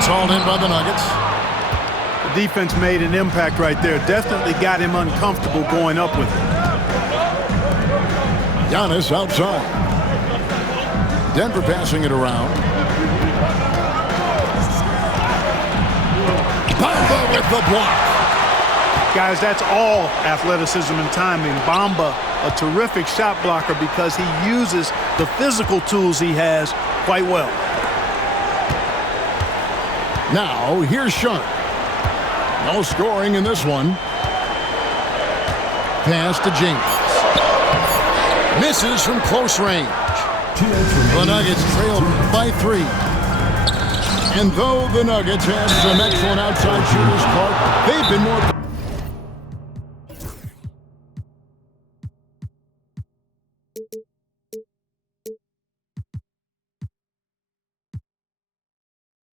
It's hauled in by the Nuggets. The defense made an impact right there. Definitely got him uncomfortable going up with it. Giannis outside. Denver passing it around. Bamba with the block. Guys, that's all athleticism and timing. Bamba, a terrific shot blocker because he uses the physical tools he has quite well. Now, here's Sharp. No scoring in this one. Pass to James. Misses from close range. The Nuggets trail by 3. And though the Nuggets have some excellent outside shooters, Clark, they've been more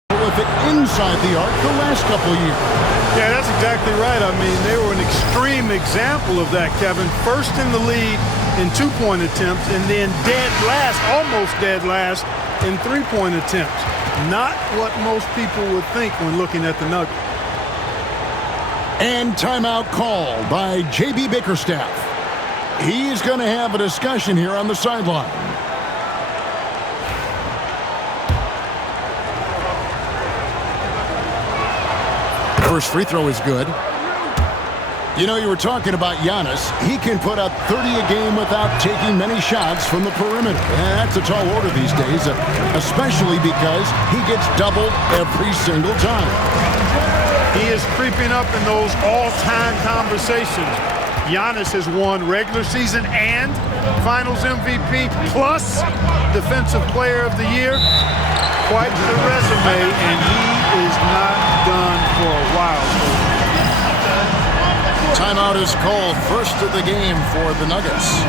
prolific inside the arc the last couple of years. Yeah, that's exactly right. I mean, they were an extreme example of that, Kevin. First in the league in two-point attempts, and then dead last, almost dead last, in three-point attempts. Not what most people would think when looking at the Nuggets. And timeout called by J.B. Bickerstaff. He's going to have a discussion here on the sideline. First free throw is good. You know, you were talking about Giannis. He can put up 30 a game without taking many shots from the perimeter. And that's a tall order these days, especially because he gets doubled every single time. He is creeping up in those all-time conversations. Giannis has won regular season and Finals MVP plus Defensive Player of the Year. Quite the resume, and he is not done for a while. Timeout is called. First of the game for the Nuggets.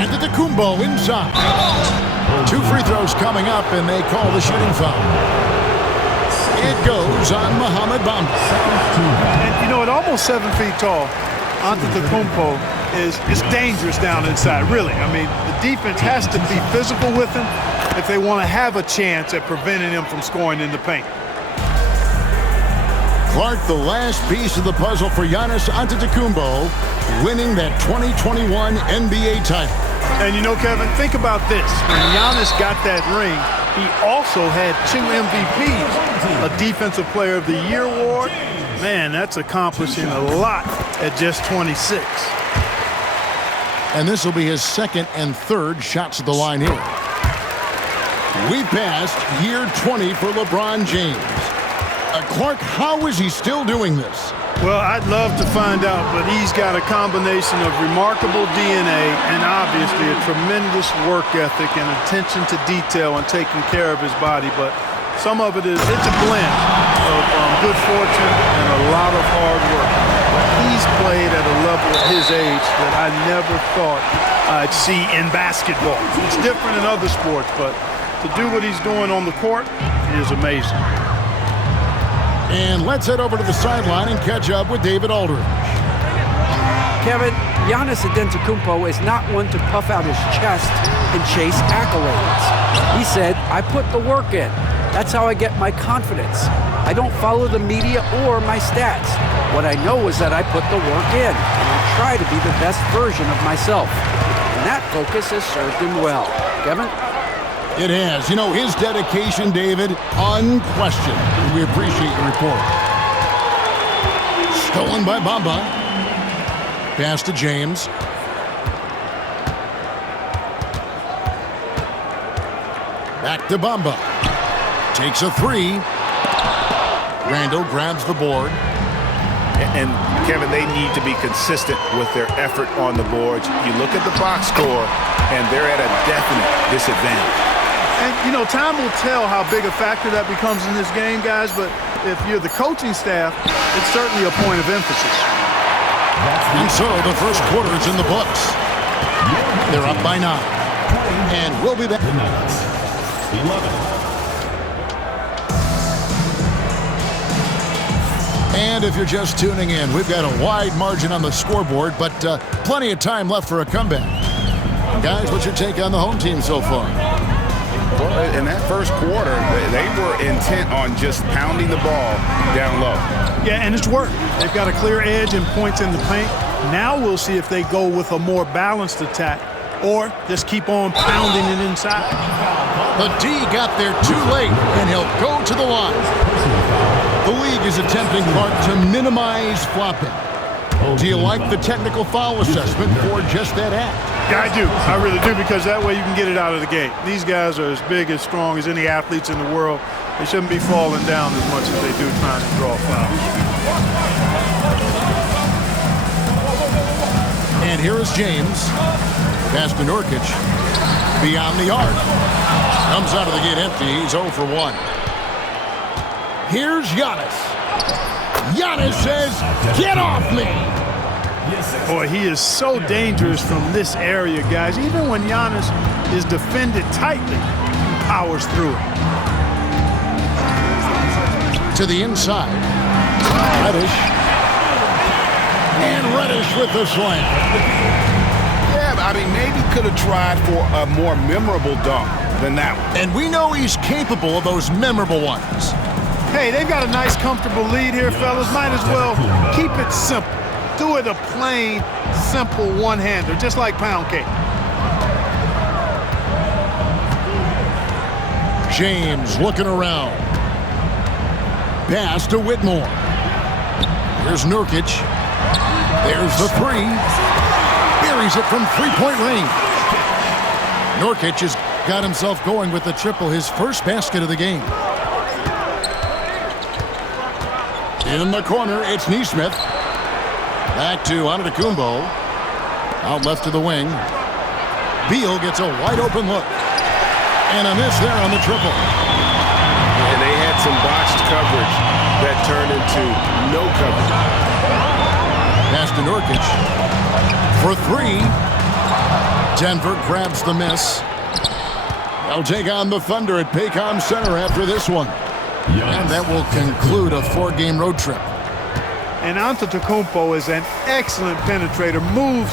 Antetokounmpo inside. 2 free throws coming up, and they call the shooting foul. It goes on Mohamed Bamba. And, you know, at almost 7 feet tall, Antetokounmpo is dangerous down inside, really. I mean, the defense has to be physical with him if they want to have a chance at preventing him from scoring in the paint. Clark, the last piece of the puzzle for Giannis Antetokounmpo, winning that 2021 NBA title. And you know, Kevin, think about this. When Giannis got that ring, he also had 2 MVPs, a Defensive Player of the Year award. Man, that's accomplishing a lot at just 26. And this will be his second and third shots at the line here. We passed year 20 for LeBron James. Clark, how is he still doing this? Well, I'd love to find out, but he's got a combination of remarkable DNA and obviously a tremendous work ethic and attention to detail and taking care of his body. But some of it's a blend of good fortune and a lot of hard work. He's played at a level at his age that I never thought I'd see in basketball. It's different in other sports, but to do what he's doing on the court is amazing. And let's head over to the sideline and catch up with David Aldridge. Kevin, Giannis Antetokounmpo is not one to puff out his chest and chase accolades. He said, I put the work in. That's how I get my confidence. I don't follow the media or my stats. What I know is that I put the work in, and I try to be the best version of myself. And that focus has served him well. Kevin? It has. You know, his dedication, David, unquestioned. We appreciate your report. Stolen by Bamba. Pass to James. Back to Bamba. Takes a three. Randall grabs the board. And Kevin, they need to be consistent with their effort on the boards. You look at the box score, and they're at a definite disadvantage. And, you know, time will tell how big a factor that becomes in this game, guys, but if you're the coaching staff, it's certainly a point of emphasis. And so the first quarter is in the books. They're up by 9. And we'll be back. 11. And if you're just tuning in, we've got a wide margin on the scoreboard, but plenty of time left for a comeback. Guys, what's your take on the home team so far? Well, in that first quarter, they were intent on just pounding the ball down low. Yeah, and it's worked. They've got a clear edge and points in the paint. Now we'll see if they go with a more balanced attack or just keep on pounding it inside. The D got there too late, and he'll go to the line. The league is attempting hard to minimize flopping. Do you like the technical foul assessment for just that act? Yeah, I do. I really do, because that way you can get it out of the gate. These guys are as big, as strong as any athletes in the world. They shouldn't be falling down as much as they do trying to draw fouls. And here is James. Pass to Nurkic. Beyond the arc. Comes out of the gate empty. He's 0 for 1. Here's Giannis. Giannis says, get off me. Boy, he is so dangerous from this area, guys. Even when Giannis is defended tightly, he powers through it. To the inside. Reddish. And Reddish with the slam. Yeah, I mean, maybe could have tried for a more memorable dunk than that one. And we know he's capable of those memorable ones. Hey, they've got a nice, comfortable lead here, fellas. Might as well keep it simple. Do it a plain, simple one-hander, just like pound cake. James looking around. Pass to Whitmore. Here's Nurkic. There's the three. Buries it from three-point range. Nurkic has got himself going with the triple, his first basket of the game. In the corner, it's Nesmith. Back to Antetokounmpo. Out left to the wing. Beal gets a wide-open look. And a miss there on the triple. And they had some botched coverage that turned into no coverage. Pass to Nurkic. For three. Denver grabs the miss. They'll take on the Thunder at Paycom Center after this one. And that will conclude a 4-game road trip. And Antetokounmpo is an excellent penetrator. Moves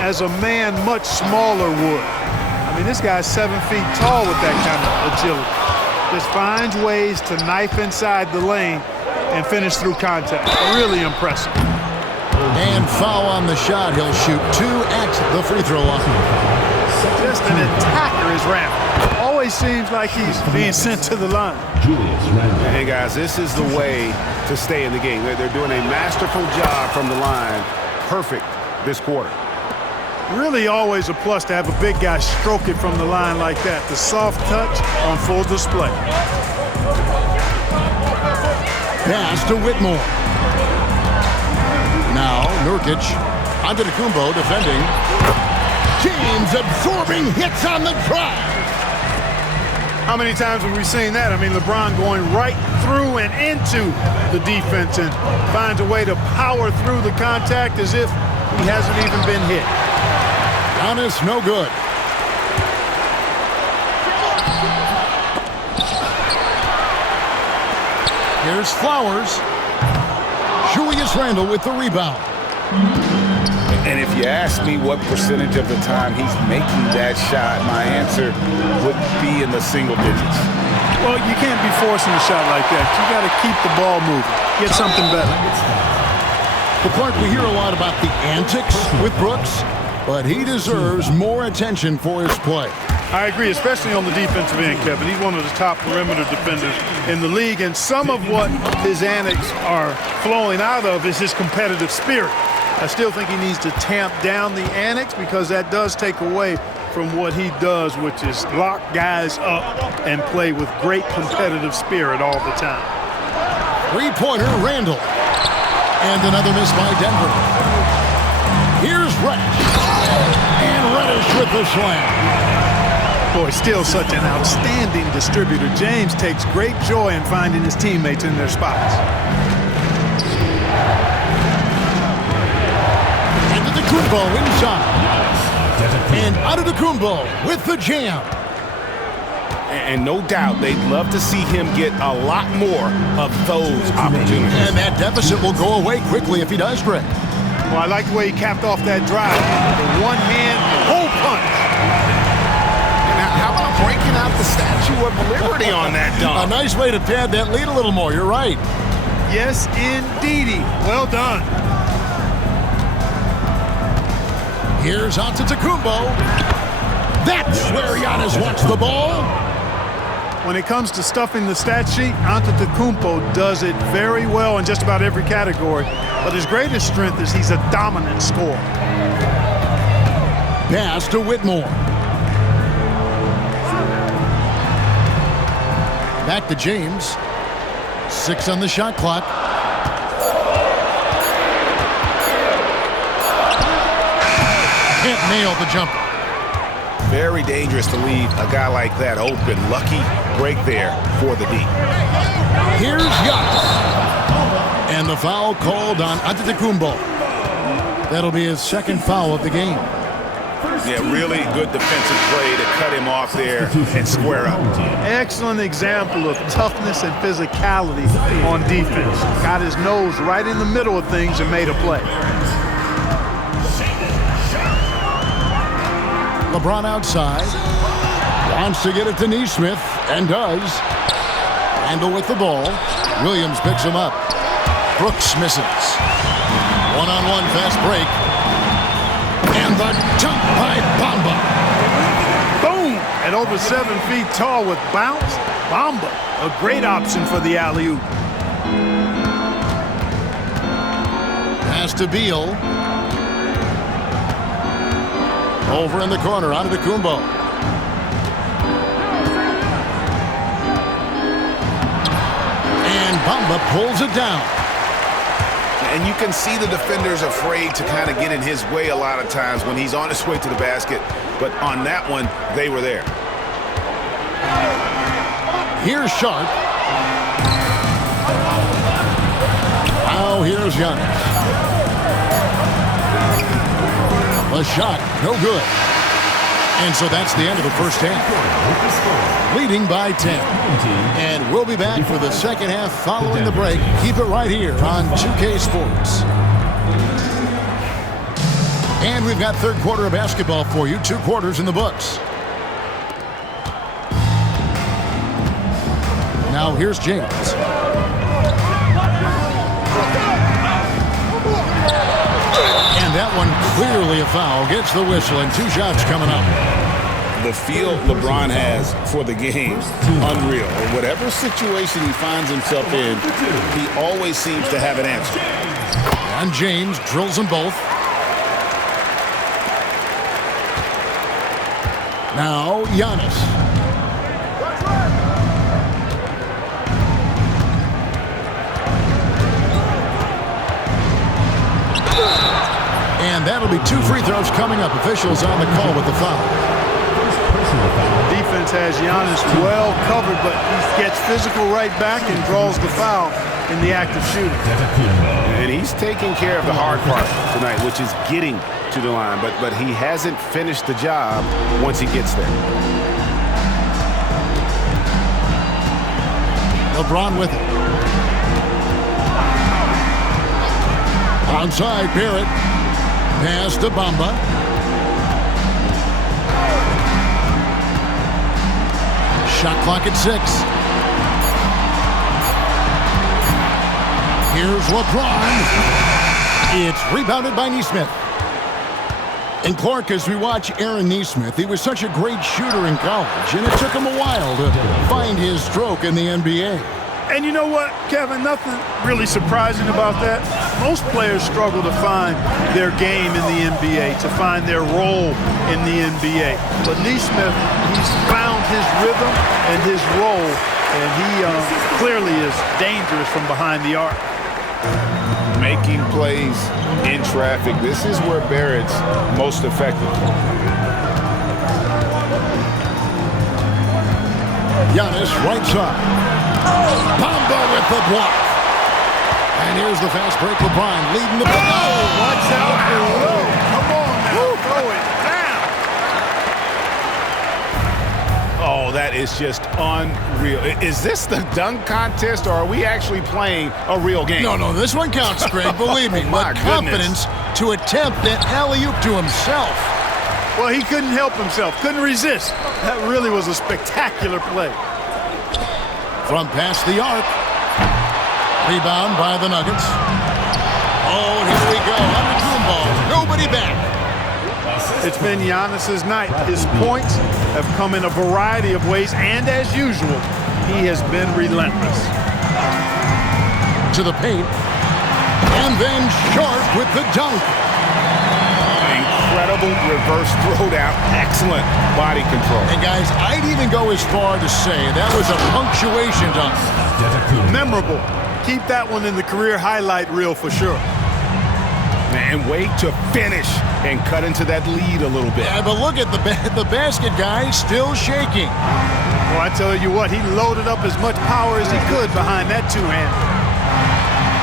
as a man much smaller would. I mean, this guy's 7 feet tall with that kind of agility. Just finds ways to knife inside the lane and finish through contact. Really impressive. And foul on the shot. He'll shoot 2 at the free throw line. Just an attacker is Randall. Always seems like he's being sent to the line. Hey, guys, this is the way to stay in the game. They're doing a masterful job from the line. Perfect this quarter. Really always a plus to have a big guy stroke it from the line like that. The soft touch on full display. Pass to Whitmore. Now Nurkic. Antetokounmpo defending. James absorbing hits on the drive. How many times have we seen that? I mean, LeBron going right through and into the defense and finds a way to power through the contact as if he hasn't even been hit. Giannis, no good. Here's Flowers. Julius Randle with the rebound. And if you ask me what percentage of the time he's making that shot, my answer would be in the single digits. Well, you can't be forcing a shot like that. You got to keep the ball moving. Get something better. The Clark, we hear a lot about the antics with Brooks, but he deserves more attention for his play. I agree, especially on the defensive end, Kevin. He's one of the top perimeter defenders in the league, and some of what his antics are flowing out of is his competitive spirit. I still think he needs to tamp down the antics because that does take away from what he does, which is lock guys up and play with great competitive spirit all the time. Three-pointer, Randall. And another miss by Denver. Here's Reddish. And Reddish with the slam. Boy, still such an outstanding distributor. James takes great joy in finding his teammates in their spots. Antetokounmpo inside. And Antetokounmpo with the jam. And no doubt they'd love to see him get a lot more of those opportunities. And that deficit will go away quickly if he does, Greg. Well, I like the way he capped off that drive. The one-hand hole punch. Now, how about breaking out the Statue of Liberty on that dunk? A nice way to pad that lead a little more. You're right. Yes, indeedy. Well done. Here's Antetokounmpo. That's where Giannis wants the ball. When it comes to stuffing the stat sheet, Antetokounmpo does it very well in just about every category. But his greatest strength is he's a dominant scorer. Pass to Whitmore. Back to James. 6 on the shot clock. Can't nail the jumper. Very dangerous to leave a guy like that open. Lucky break there for the D. Here's Giannis. And the foul called on Antetokounmpo. That'll be his second foul of the game. Yeah, really good defensive play to cut him off there and square up. Excellent example of toughness and physicality on defense. Got his nose right in the middle of things and made a play. LeBron outside. Wants to get it to Nesmith, and does. Randall with the ball. Williams picks him up. Brooks misses. One-on-one fast break. And the jump by Bamba. Boom! At over 7 feet tall with bounce, Bamba, a great option for the alley-oop. Pass to Beal. Over in the corner, Antetokounmpo. And Bamba pulls it down. And you can see the defenders afraid to kind of get in his way a lot of times when he's on his way to the basket. But on that one, they were there. Here's Sharp. Now here's Giannis. The shot, no good. And so that's the end of the first half. Leading by 10. And we'll be back for the second half following the break. Keep it right here on 2K Sports. And we've got third quarter of basketball for you. 2 quarters in the books. Now here's James. And that one clearly a foul. Gets the whistle and 2 shots coming up. The feel LeBron has for the game, unreal. In whatever situation he finds himself in, he always seems to have an answer. And James drills them both. Now Giannis. And that'll be 2 free throws coming up. Officials on the call with the foul. Defense has Giannis well covered, but he gets physical right back and draws the foul in the act of shooting. And he's taking care of the hard part tonight, which is getting to the line. But he hasn't finished the job once he gets there. LeBron with it. Onside, Barrett. Pass to Bamba. Shot clock at 6. Here's LeBron. It's rebounded by Nesmith. And Clark, as we watch Aaron Nesmith, he was such a great shooter in college, and it took him a while to find his stroke in the NBA. And you know what, Kevin? Nothing really surprising about that. Most players struggle to find their game in the NBA, to find their role in the NBA. But Nesmith, he's found his rhythm and his role, and he clearly is dangerous from behind the arc. Making plays in traffic. This is where Barrett's most effective. Giannis right side. Bamba with the block. And here's the fast break. LeBron leading the ball. Oh, watch out. Come on now. Throw it down. Oh, that is just unreal. Is this the dunk contest, or are we actually playing a real game? No, this one counts, Greg. Believe me. My With confidence to attempt that alley-oop to himself. Well, he couldn't help himself. Couldn't resist. That really was a spectacular play. From past the arc. Rebound by the Nuggets. Oh, here we go. Antetokounmpo. Nobody back. It's been Giannis's night. His points have come in a variety of ways, and as usual, he has been relentless. To the paint. And then Sharp with the dunk. Incredible reverse throwdown. Excellent body control. And guys, I'd even go as far to say that was a punctuation dunk. Memorable. Keep that one in the career highlight reel for sure. And wait to finish and cut into that lead a little bit. Yeah, but look at the basket guy still shaking. Well, I tell you what, he loaded up as much power as he could behind that two-hand.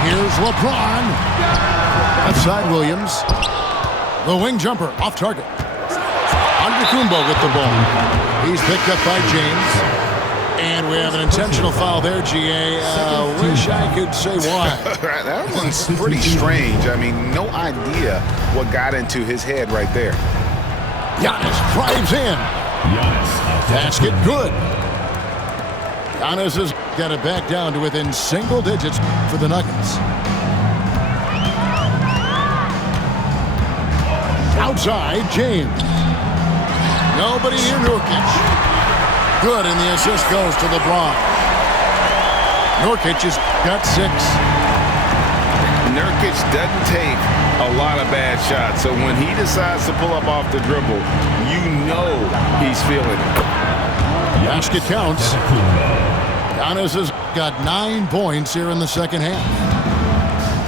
Here's LeBron. Left side Williams. The wing jumper off target. Antetokounmpo with the ball. He's picked up by James. And we have an intentional foul there, GA. Wish I could say why. That one's pretty strange. I mean, no idea what got into his head right there. Giannis drives in. Basket good. Giannis has got it back down to within single digits for the Nuggets. Outside, James. Nobody near Nurkic. Good, and the assist goes to LeBron. Nurkic has got 6. Nurkic doesn't take a lot of bad shots, so when he decides to pull up off the dribble, you know he's feeling it. Basket counts. Giannis has got 9 points here in the second half.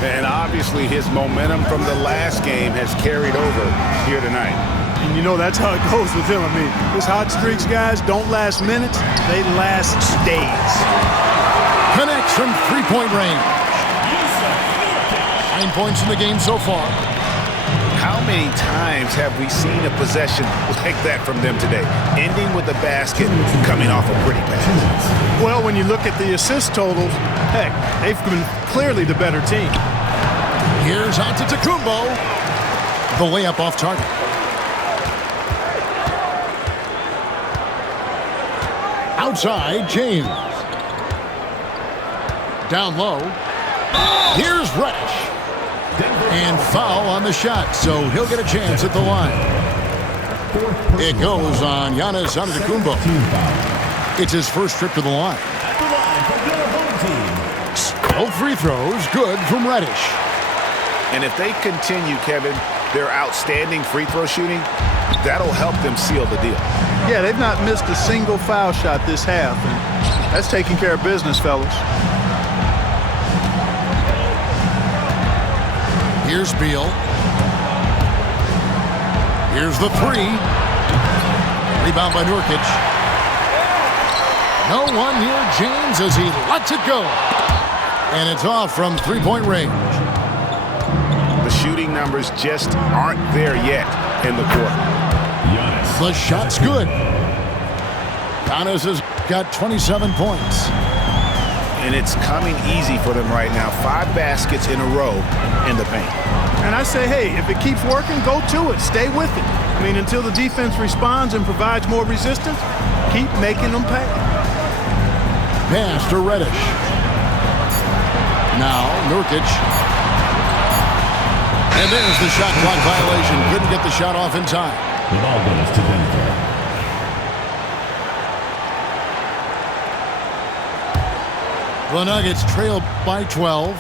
And obviously his momentum from the last game has carried over here tonight. And you know that's how it goes with him. I mean, his hot streaks, guys, don't last minutes. They last days. Connects from three-point range. 9 points in the game so far. How many times have we seen a possession like that from them today, ending with a basket coming off a pretty pass? Well, when you look at the assist totals, heck, they've been clearly the better team. Here's Antetokounmpo. The layup off target. Outside, James. Down low. Here's Reddish. And foul on the shot, so he'll get a chance at the line. It goes on Giannis Antetokounmpo. It's his first trip to the line. No free throws, good from Reddish. And if they continue, Kevin, their outstanding free throw shooting, that'll help them seal the deal. Yeah, they've not missed a single foul shot this half, and that's taking care of business, fellas. Here's Beal. Here's the 3. Rebound by Nurkic. No one near James as he lets it go. And it's off from three-point range. The shooting numbers just aren't there yet in the quarter. The shot's good. Giannis has got 27 points. And it's coming easy for them right now. 5 baskets in a row in the paint. And I say, hey, if it keeps working, go to it. Stay with it. I mean, until the defense responds and provides more resistance, keep making them pay. Pass to Reddish. Now, Nurkic. And there's the shot clock violation. Couldn't get the shot off in time. The ball goes to Denver. The Nuggets trail by 12.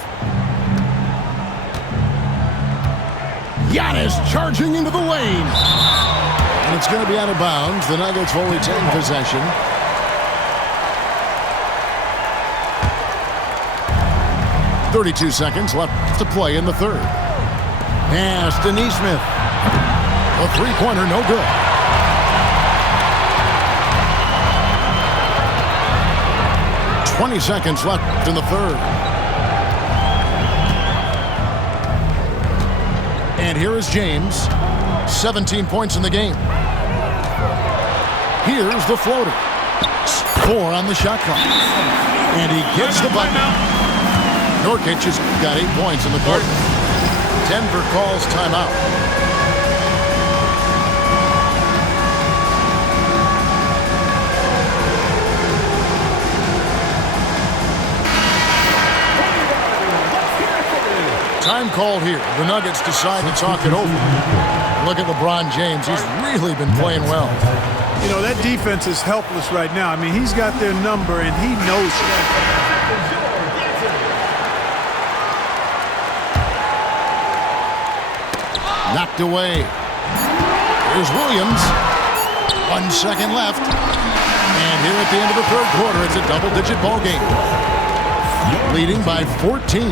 Giannis charging into the lane. And it's going to be out of bounds. The Nuggets will retain possession. .32 seconds left to play in the third. Pass to Nesmith. A three-pointer, no good. .20 seconds left in the third. And here is James. 17 points in the game. Here's the floater. 4 on the shot clock. And he gets the button. Nurkic has got 8 points in the quarter. Denver calls timeout. Time called here. The Nuggets decide to talk it over. Look at LeBron James. He's really been playing well. You know, that defense is helpless right now. I mean, he's got their number, and he knows it. Knocked away. Here's Williams. 1 second left. And here at the end of the third quarter, it's a double-digit ball game. Leading by 14.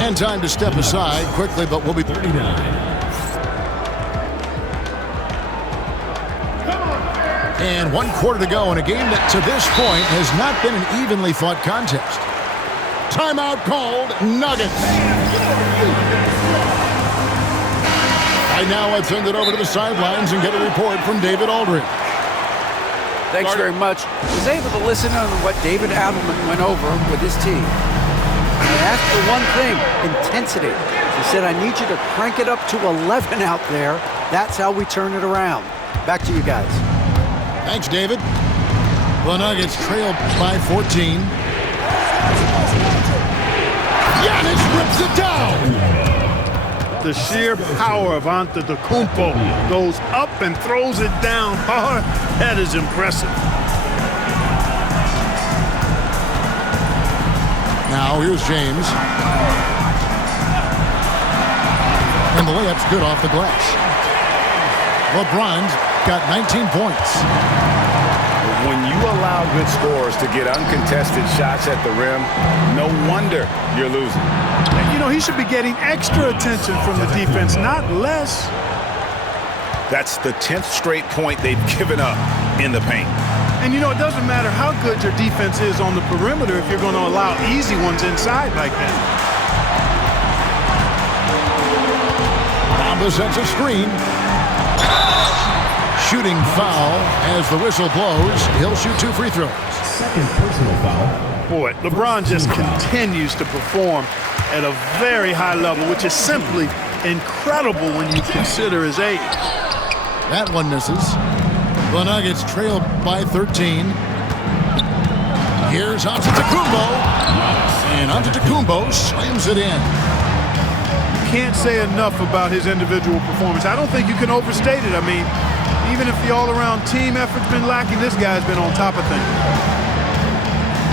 And time to step aside quickly, but we'll be 39. And 1 quarter to go in a game that to this point has not been an evenly fought contest. Timeout called, Nuggets. Right now, I send it over to the sidelines and get a report from David Aldridge. Thanks very much. I was able to listen to what David Adelman went over with his team. I asked for one thing, intensity. He said, I need you to crank it up to 11 out there. That's how we turn it around. Back to you guys. Thanks, David. The Nuggets trail by 14. Giannis rips it down. The sheer power of Antetokounmpo goes up and throws it down hard. That is impressive. Now here's James. And the layup's good off the glass. LeBron's got 19 points. When you allow good scorers to get uncontested shots at the rim, no wonder you're losing. And, you know, he should be getting extra attention from the defense, not less. That's the 10th straight point they've given up in the paint. And, you know, it doesn't matter how good your defense is on the perimeter if you're going to allow easy ones inside like that. Bamba sets a screen. Shooting foul as the whistle blows. He'll shoot 2 free throws. Second personal foul. Boy, LeBron just continues to perform at a very high level, which is simply incredible when you consider his age. That one misses. The Nuggets trail by 13. Here's Antetokounmpo. And Antetokounmpo slams it in. Can't say enough about his individual performance. I don't think you can overstate it. I mean, even if the all-around team effort's been lacking, this guy's been on top of things.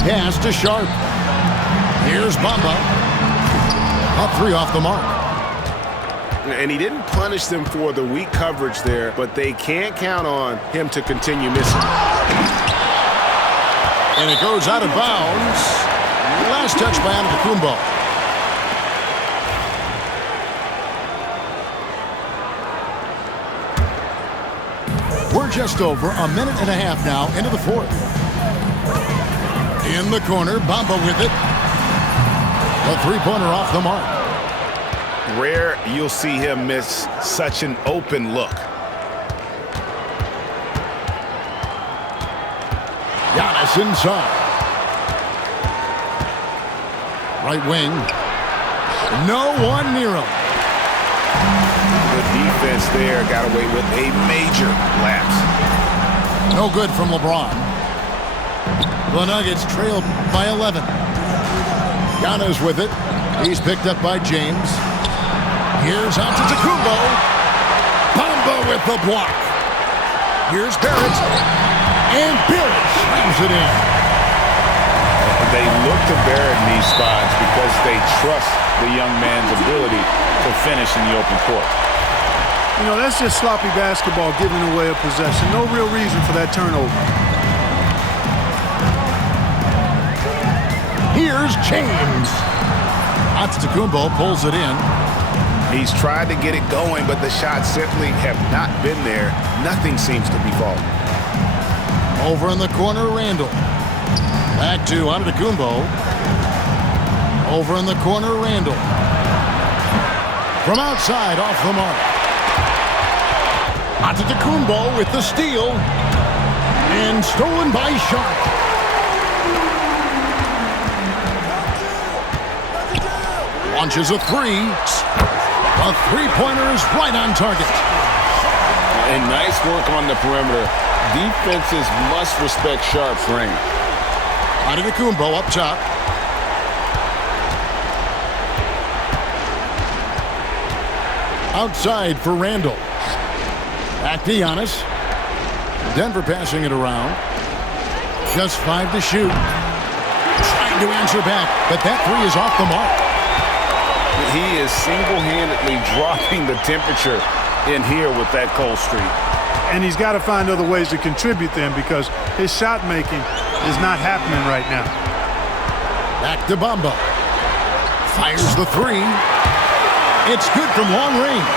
Pass to Sharp. Here's Bamba. Up 3 off the mark. And he didn't punish them for the weak coverage there, but they can't count on him to continue missing. And it goes out of bounds. Last touch by Antetokounmpo. We're just over a minute and a half now into the fourth. In the corner, Bamba with it. A three-pointer off the mark. Rare you'll see him miss such an open look. Giannis inside. Right wing. No one near him. The defense there got away with a major lapse. No good from LeBron. The Nuggets trailed by 11. Giannis with it. He's picked up by James. Here's Antetokounmpo. Bamba with the block. Here's Barrett. And Barrett slams it in. They look to Barrett in these spots because they trust the young man's ability to finish in the open court. You know, that's just sloppy basketball, giving away a possession. No real reason for that turnover. Here's James. Antetokounmpo pulls it in. He's tried to get it going, but the shots simply have not been there. Nothing seems to be falling. Over in the corner, Randall. Back to Antetokounmpo. Over in the corner, Randall. From outside, off the mark. Antetokounmpo with the steal. And stolen by Sharp. Launches a three. A three-pointer is right on target. And nice work on the perimeter. Defenses must respect Sharp's range. Antetokounmpo up top. Outside for Randall. Back to Giannis. Denver passing it around. Just 5 to shoot. Trying to answer back, but that three is off the mark. He is single-handedly dropping the temperature in here with that cold streak. And he's got to find other ways to contribute then because his shot making is not happening right now. Back to Bamba. Fires the three. It's good from long range.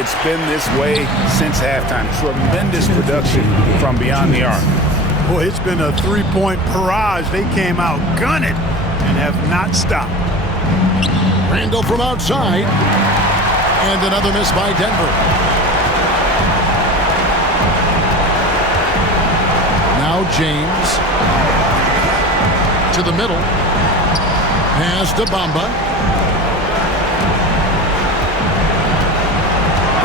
It's been this way since halftime. Tremendous production from beyond the arc. Boy, it's been a three-point barrage. They came out gunning and have not stopped. Randall from outside. And another miss by Denver. Now James. To the middle. Pass to Bamba.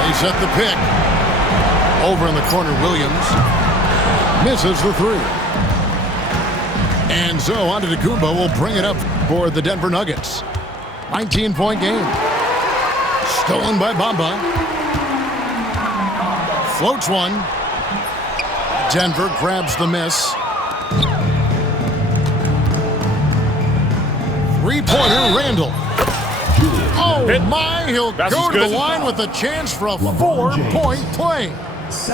They set the pick. Over in the corner, Williams. Misses the three. And so Antetokounmpo will bring it up for the Denver Nuggets. 19-point game. Stolen by Bamba. Floats one. Denver grabs the miss. Three-pointer, Randall. Oh, my. He'll go to the line with a chance for a four-point play.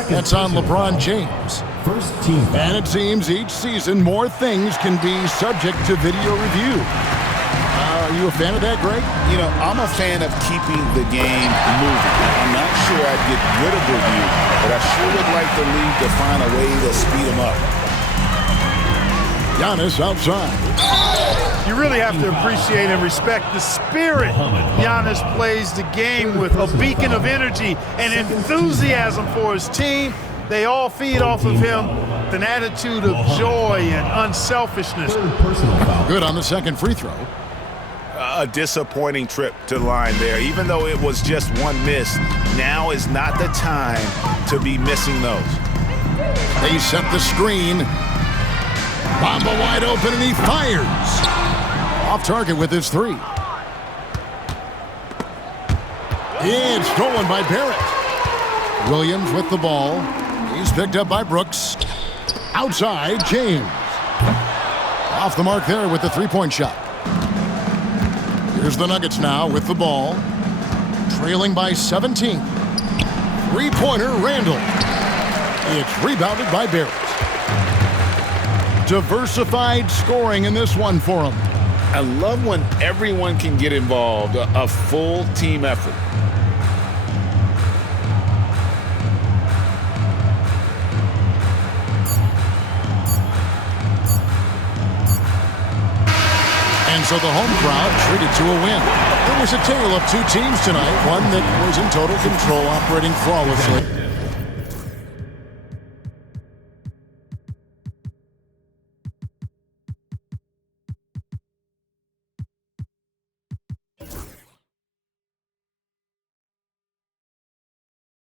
That's on LeBron James. First team foul. And it seems each season more things can be subject to video review. Are you a fan of that, Greg? You know, I'm a fan of keeping the game moving. I'm not sure I'd get rid of review, but I sure would like the league to find a way to speed them up. Giannis outside. You really have to appreciate and respect the spirit Giannis plays the game with, a beacon of energy and enthusiasm for his team. They all feed off of him with an attitude of joy and unselfishness. Personal foul. Good on the second free throw. A disappointing trip to the line there. Even though it was just one miss, now is not the time to be missing those. They set the screen. Bamba wide open, and he fires. Off target with his three. It's stolen by Barrett. Williams with the ball. He's picked up by Brooks. Outside, James. Off the mark there with the three-point shot. Here's the Nuggets now with the ball. Trailing by 17. Three-pointer, Randall. It's rebounded by Barrett. Diversified scoring in this one for him. I love when everyone can get involved, a full team effort. And so the home crowd treated to a win. It was a tale of two teams tonight, one that was in total control, operating flawlessly.